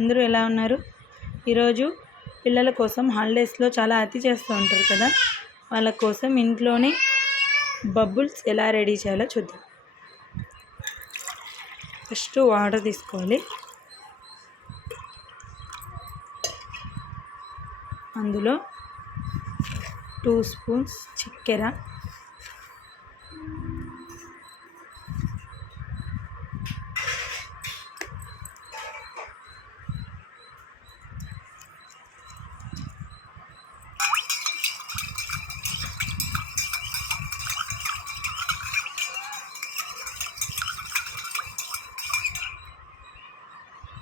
అందరూ ఎలా ఉన్నారు? ఈరోజు పిల్లల కోసం హాలిడేస్లో చాలా అతి చేస్తూ ఉంటారు కదా, వాళ్ళ కోసం ఇంట్లోనే బబుల్స్ ఎలా రెడీ చేయాలో చూద్దాం. ఫస్ట్ వాటర్ తీసుకోవాలి, అందులో 2 స్పూన్స్ చక్కెర,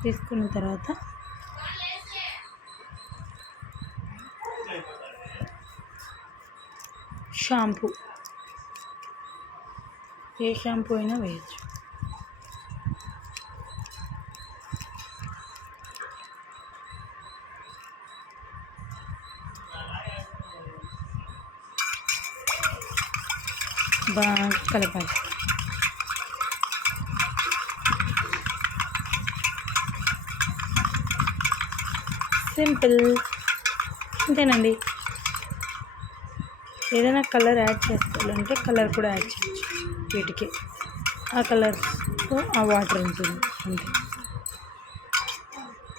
తీసుకున్న తర్వాత షాంపూ, ఏ షాంపూ అయినా వేయచ్చు. బాగా కలపాలి. సింపుల్, అంతేనండి. ఏదైనా కలర్ యాడ్ చేసుకోవాలంటే కలర్ కూడా యాడ్ చేయొచ్చు వీటికి. ఆ కలర్తో ఆ వాటర్ ఉంటుంది అంతే.